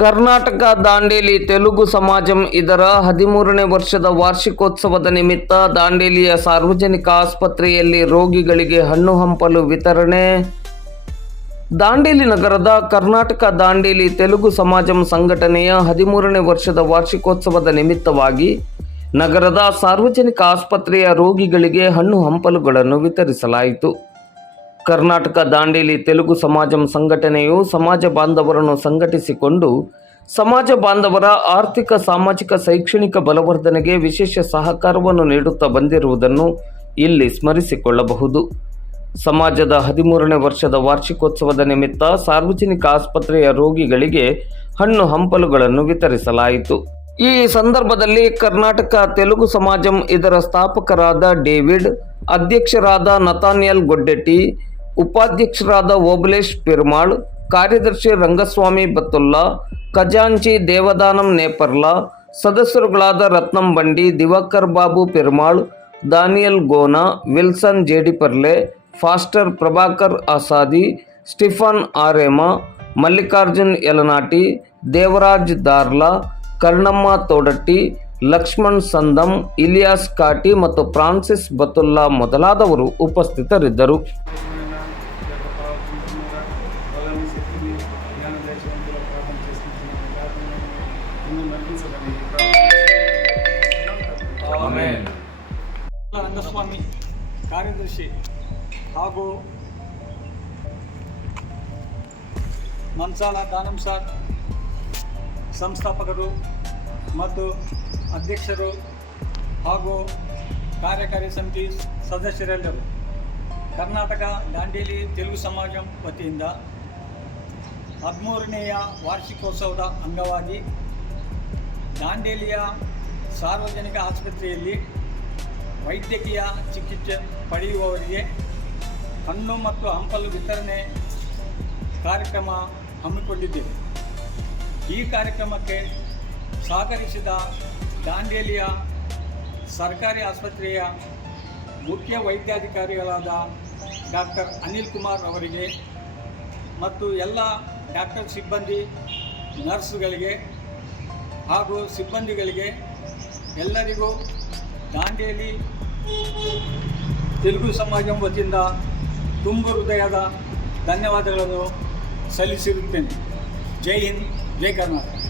ಕರ್ನಾಟಕ ದಾಂಡೇಲಿ ತೆಲುಗು ಸಮಾಜಂ ಇದರ ಹದಿಮೂರನೇ ವರ್ಷದ ವಾರ್ಷಿಕೋತ್ಸವದ ನಿಮಿತ್ತ ದಾಂಡೇಲಿಯ ಸಾರ್ವಜನಿಕ ಆಸ್ಪತ್ರೆಯಲ್ಲಿ ರೋಗಿಗಳಿಗೆ ಹಣ್ಣು ಹಂಪಲು ವಿತರಣೆ. ದಾಂಡೇಲಿ ನಗರದ ಕರ್ನಾಟಕ ದಾಂಡೇಲಿ ತೆಲುಗು ಸಮಾಜಂ ಸಂಘಟನೆಯ ಹದಿಮೂರನೇ ವರ್ಷದ ವಾರ್ಷಿಕೋತ್ಸವದ ನಿಮಿತ್ತವಾಗಿ ನಗರದ ಸಾರ್ವಜನಿಕ ಆಸ್ಪತ್ರೆಯ ರೋಗಿಗಳಿಗೆ ಹಣ್ಣು ಹಂಪಲುಗಳನ್ನು ವಿತರಿಸಲಾಯಿತು. ಕರ್ನಾಟಕ ದಾಂಡೇಲಿ ತೆಲುಗು ಸಮಾಜಂ ಸಂಘಟನೆಯು ಸಮಾಜ ಬಾಂಧವರನ್ನು ಸಂಘಟಿಸಿಕೊಂಡು ಸಮಾಜ ಬಾಂಧವರ ಆರ್ಥಿಕ, ಸಾಮಾಜಿಕ, ಶೈಕ್ಷಣಿಕ ಬಲವರ್ಧನೆಗೆ ವಿಶೇಷ ಸಹಕಾರವನ್ನು ನೀಡುತ್ತಾ ಬಂದಿರುವುದನ್ನು ಇಲ್ಲಿ ಸ್ಮರಿಸಿಕೊಳ್ಳಬಹುದು. ಸಮಾಜದ ಹದಿಮೂರನೇ ವರ್ಷದ ವಾರ್ಷಿಕೋತ್ಸವದ ನಿಮಿತ್ತ ಸಾರ್ವಜನಿಕ ಆಸ್ಪತ್ರೆಯ ರೋಗಿಗಳಿಗೆ ಹಣ್ಣು ಹಂಪಲುಗಳನ್ನು ವಿತರಿಸಲಾಯಿತು. ಈ ಸಂದರ್ಭದಲ್ಲಿ ಕರ್ನಾಟಕ ತೆಲುಗು ಸಮಾಜಂ ಇದರ ಸ್ಥಾಪಕರಾದ ಡೇವಿಡ್, ಅಧ್ಯಕ್ಷರಾದ ನತಾನಿಯಲ್ ಗೊಡ್ಡೆಟ್ಟಿ ಉಪಾಧ್ಯಕ್ಷರಾದ ಓಬಲೇಶ್ ಪೆರುಮಾಳ್, ಕಾರ್ಯದರ್ಶಿ ರಂಗಸ್ವಾಮಿ ಬತ್ತುಲ್ಲಾ, ಖಜಾಂಚಿ ದೇವದಾನಂ ನೇಪರ್ಲಾ, ಸದಸ್ಯರುಗಳಾದ Ratnam Bandi Diwakar Babu Perumal, Daniel Gona, Wilson Jedipurle, pastor Prabhakar Asadi, Stephen Arema, Mallikarjun Yalanati, Devaraj Darla, Karnamma Todatti, Lakshman Sandam, Ilyas Kati ಮತ್ತು ಫ್ರಾನ್ಸಿಸ್ ಬತುಲ್ಲಾ ಮೊದಲಾದವರು ಉಪಸ್ಥಿತರಿದ್ದರು. ರಂಗಸ್ವಾಮಿ ಕಾರ್ಯದರ್ಶಿ ಹಾಗೂ ಮನ್ಸಾಲ ದಾನಂ ಸಾರ್ ಸಂಸ್ಥಾಪಕರು ಮತ್ತು ಅಧ್ಯಕ್ಷರು ಹಾಗೂ ಕಾರ್ಯಕಾರಿ ಸಮಿತಿ ಸದಸ್ಯರೆಲ್ಲರು ಕರ್ನಾಟಕ ದಾಂಡೇಲಿ ತೆಲುಗು ಸಮಾಜಂ ವತಿಯಿಂದ ಹದಿಮೂರನೆಯ ವಾರ್ಷಿಕೋತ್ಸವದ ಅಂಗವಾಗಿ ದಾಂಡೇಲಿಯ ಸಾರ್ವಜನಿಕ ಆಸ್ಪತ್ರೆಯಲ್ಲಿ ವೈದ್ಯಕೀಯ ಚಿಕಿತ್ಸೆ ಪಡೆಯುವವರಿಗೆ ಹಣ್ಣು ಮತ್ತು ಹಂಪಲು ವಿತರಣೆ ಕಾರ್ಯಕ್ರಮ ಹಮ್ಮಿಕೊಂಡಿದ್ದೇವೆ. ಈ ಕಾರ್ಯಕ್ರಮಕ್ಕೆ ಸಹಕರಿಸಿದ ದಾಂಡೇಲಿಯ ಸರ್ಕಾರಿ ಆಸ್ಪತ್ರೆಯ ಮುಖ್ಯ ವೈದ್ಯಾಧಿಕಾರಿಗಳಾದ ಡಾಕ್ಟರ್ ಅನಿಲ್ ಕುಮಾರ್ ಅವರಿಗೆ ಮತ್ತು ಎಲ್ಲ ಡಾಕ್ಟರ್ ಸಿಬ್ಬಂದಿ, ನರ್ಸ್ಗಳಿಗೆ ಹಾಗೂ ಸಿಬ್ಬಂದಿಗಳಿಗೆ ಎಲ್ಲರಿಗೂ ದಾಂಡೇಲಿ ತೆಲುಗು ಸಮಾಜಂ ವತಿಯಿಂದ ತುಂಬು ಹೃದಯದ ಧನ್ಯವಾದಗಳನ್ನು ಸಲ್ಲಿಸಿರುತ್ತೇನೆ. ಜೈ ಹಿಂದ್, ಜೈ ಕರ್ನಾಟಕ.